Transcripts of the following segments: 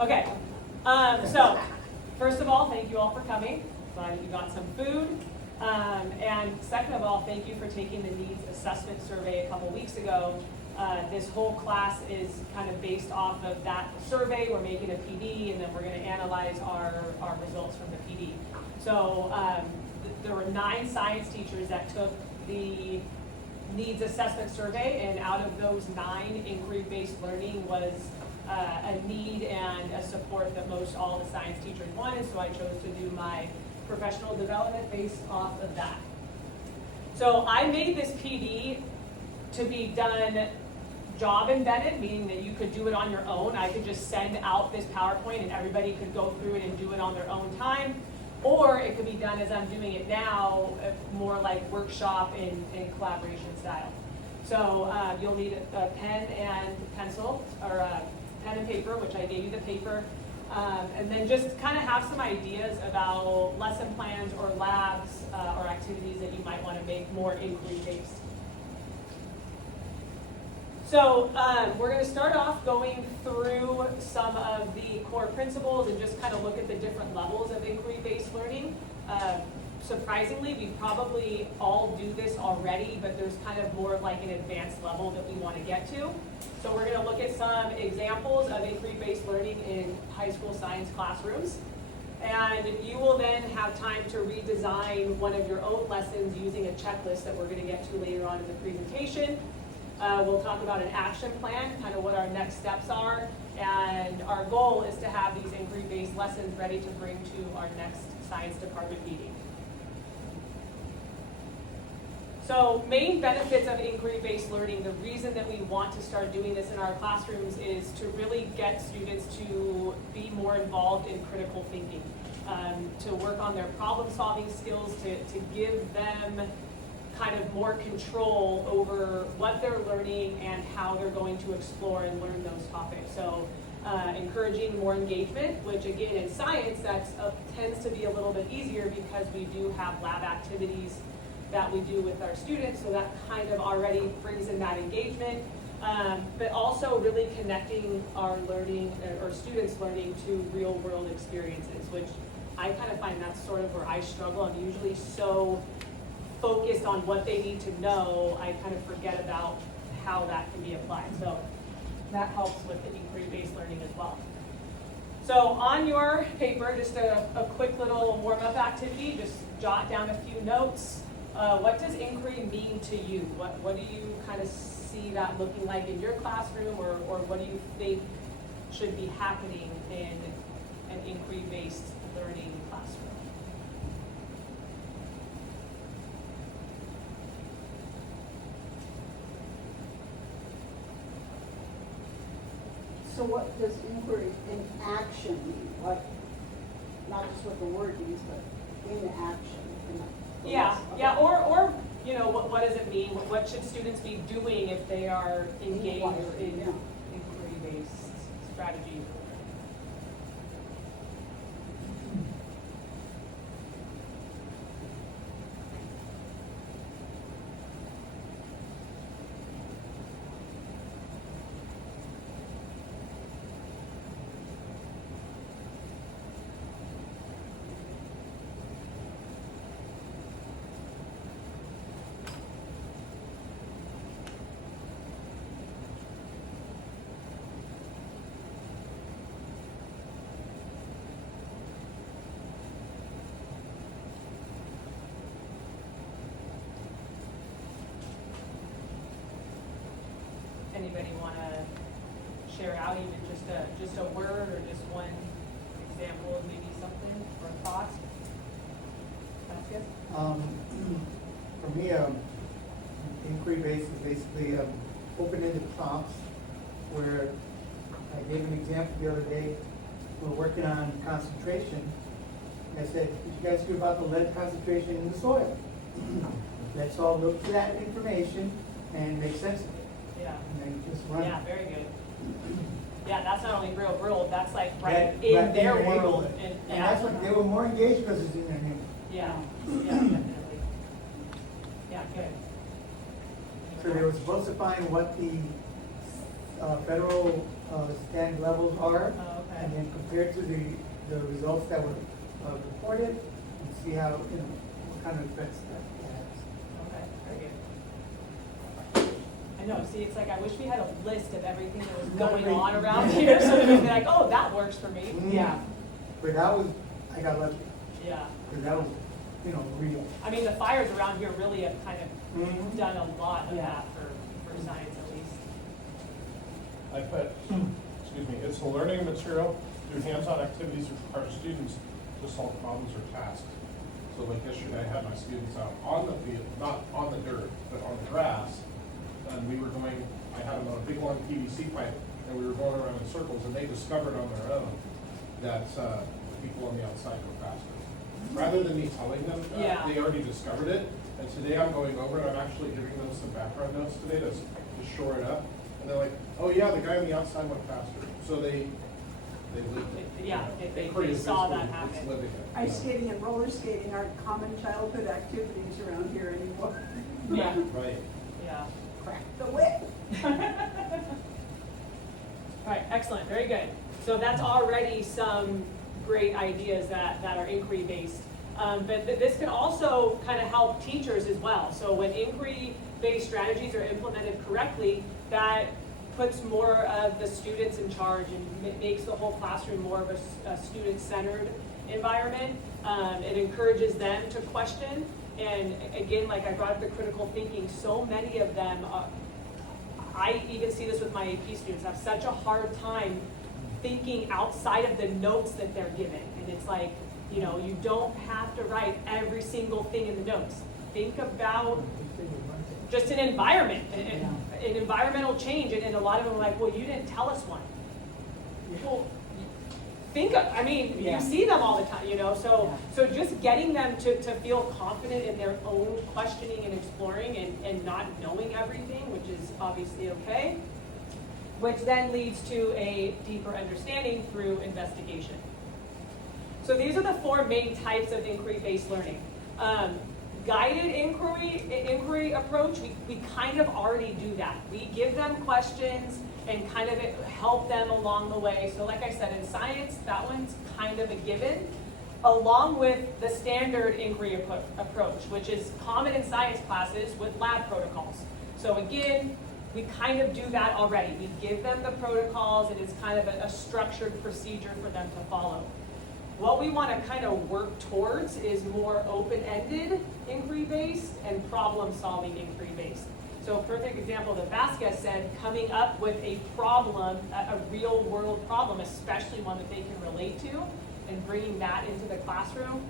Okay, so first of all, thank you all for coming. Glad that you got some food. And second of all, thank you for taking the needs assessment survey a couple weeks ago. This whole class is kind of based off of that survey. We're making a PD, and then we're going to analyze our results from the PD. So there were 9 science teachers that took the needs assessment survey, and out of those 9, inquiry-based learning was a need and a support that most all the science teachers wanted, so I chose to do my professional development based off of that. So I made this PD to be done job embedded, meaning that you could do it on your own. I could just send out this PowerPoint and everybody could go through it and do it on their own time. Or it could be done as I'm doing it now, more like workshop in collaboration style. So you'll need a pen and pencil, or a pen and paper, which I gave you the paper. And then just kind of have some ideas about lesson plans or labs or activities that you might want to make more inquiry-based. So we're going to start off going through some of the core principles and just kind of look at the different levels of inquiry-based learning. Surprisingly, we probably all do this already, but there's kind of more of like an advanced level that we want to get to. So we're going to look at some examples of inquiry-based learning in high school science classrooms. And you will then have time to redesign one of your own lessons using a checklist that we're going to get to later on in the presentation. We'll talk about an action plan, kind of what our next steps are, and our goal is to have these inquiry-based lessons ready to bring to our next science department meeting. So main benefits of inquiry-based learning, the reason that we want to start doing this in our classrooms is to really get students to be more involved in critical thinking, to work on their problem-solving skills, to give them kind of more control over what they're learning and how they're going to explore and learn those topics. So encouraging more engagement, which again in science that tends to be a little bit easier because we do have lab activities that we do with our students, so that kind of already brings in that engagement. But also really connecting our learning, or students' learning, to real world experiences, which I kind of find that's sort of where I struggle. I'm usually so focused on what they need to know, I kind of forget about how that can be applied. So that helps with the inquiry-based learning as well. So on your paper, just a quick little warm-up activity, just jot down a few notes. What does inquiry mean to you? What do you kind of see that looking like in your classroom, or what do you think should be happening in an inquiry-based learning classroom? So what does inquiry in action mean? What, not just what the word means, but in action. Yeah, or you know, what does it mean? What should students be doing if they are engaged in inquiry-based strategy? Anybody want to share out even just a word or just one example of maybe something or a thought? For me, inquiry-based is basically open-ended prompts where I gave an example the other day. We were working on concentration. I said, did you guys hear about the lead concentration in the soil? Let's all look for that information and make sense of it. Yeah. And then just run. Yeah, very good. Yeah, that's not only real world, that's like Right in their their world. neighborhood. And yeah. that's what, they were more engaged because it's in their neighborhood. Yeah, definitely. Yeah, good. So they were supposed to find what the federal standing levels are. Oh, okay. And then compared to the results that were reported, and see how, what kind of effects that has. Okay, very good. I know, see, it's like, I wish we had a list of everything that was going on around here, so that we'd be like, oh, that works for me. Yeah. But that was, I got lucky, Yeah. because that was, real. I mean, the fires around here really have kind of Mhm. done a lot of Yeah. that for science at least. I put, excuse me, it's a learning material through hands-on activities that require students to solve problems or tasks. So like yesterday, I had my students out on the field, not on the dirt, but on the grass. And we were going, I had them on a big long PVC pipe, and we were going around in circles, and they discovered on their own that the people on the outside go faster. Rather than me telling them that, Yeah. they already discovered it. And today I'm going over and I'm actually giving them some background notes today to shore it up. And they're like, oh yeah, the guy on the outside went faster. So they lived it. Yeah, they Korea is saw that basically- it's happen. living it. Ice skating and roller skating aren't common childhood activities around here anymore. Yeah, Right. yeah. Crack the whip. All right, excellent, very good. So that's already some great ideas that are inquiry-based. But this can also kind of help teachers as well. So when inquiry-based strategies are implemented correctly, that puts more of the students in charge and makes the whole classroom more of a student-centered environment. It encourages them to question. And again, like I brought up the critical thinking, so many of them, I even see this with my AP students, have such a hard time thinking outside of the notes that they're given. And it's like, you don't have to write every single thing in the notes. Think about just an environment, an environmental change. And a lot of them are like, well, you didn't tell us one. Well, you see them all the time, so just getting them to feel confident in their own questioning and exploring and not knowing everything, which is obviously okay, which then leads to a deeper understanding through investigation. So these are the four main types of inquiry-based learning. Guided inquiry approach, we kind of already do that. We give them questions and kind of help them along the way. So like I said, in science, that one's kind of a given, along with the standard inquiry approach, which is common in science classes with lab protocols. So again, we kind of do that already. We give them the protocols, and it's kind of a structured procedure for them to follow. What we want to kind of work towards is more open-ended inquiry-based and problem-solving inquiry-based. So a perfect example that Vasquez said, coming up with a problem, a real-world problem, especially one that they can relate to, and bringing that into the classroom.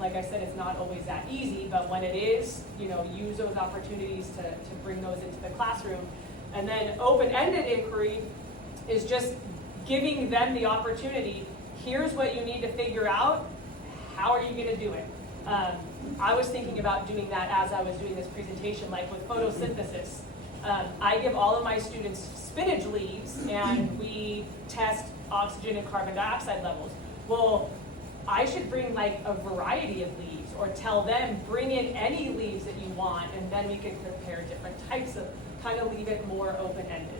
Like I said, it's not always that easy, but when it is, use those opportunities to bring those into the classroom. And then open-ended inquiry is just giving them the opportunity. Here's what you need to figure out. How are you going to do it? I was thinking about doing that as I was doing this presentation, like with photosynthesis. I give all of my students spinach leaves, and we test oxygen and carbon dioxide levels. Well, I should bring like a variety of leaves, or tell them, bring in any leaves that you want, and then we can compare different types of, kind of leave it more open-ended.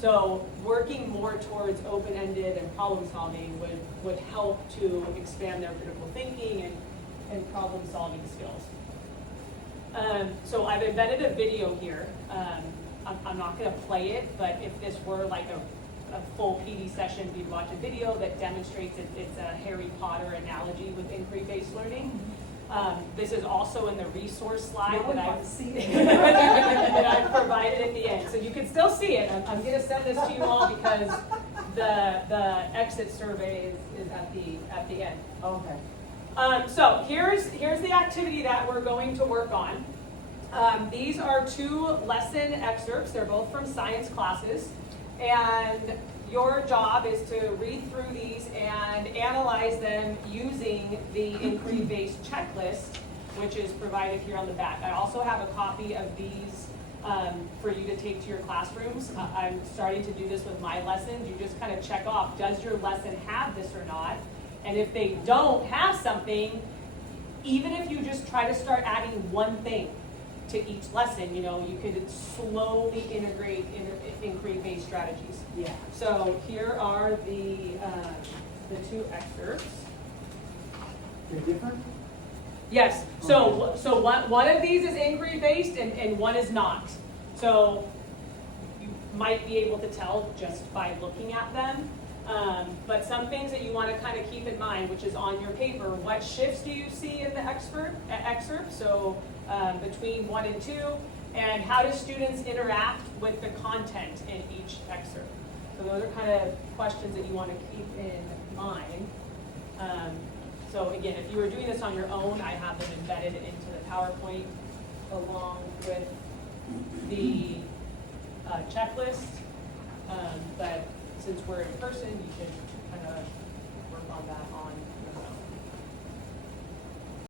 So working more towards open-ended and problem-solving would help to expand their critical thinking and problem-solving skills. So I've embedded a video here. I'm not going to play it, but if this were like a full PD session, we'd watch a video that demonstrates it's a Harry Potter analogy with inquiry-based learning. This is also in the resource slide that I provided at the end. So you can still see it. I'm going to send this to you all because the exit survey is at the end. Okay. So here's the activity that we're going to work on. These are 2 lesson excerpts. They're both from science classes. And your job is to read through these and analyze them using the inquiry-based checklist, which is provided here on the back. I also have a copy of these for you to take to your classrooms. I'm starting to do this with my lessons. You just kind of check off, does your lesson have this or not? And if they don't have something, even if you just try to start adding one thing to each lesson, you know, you could slowly integrate inquiry-based strategies. Yeah. So here are the two excerpts. They're different? Yes, so one of these is inquiry-based and one is not. So you might be able to tell just by looking at them. But some things that you want to kind of keep in mind, which is on your paper, what shifts do you see in the excerpt? So between 1 and 2, and how do students interact with the content in each excerpt? So those are kind of questions that you want to keep in mind. So again, if you were doing this on your own, I have them embedded into the PowerPoint along with the checklist. But since we're in person, you can kind of work on that on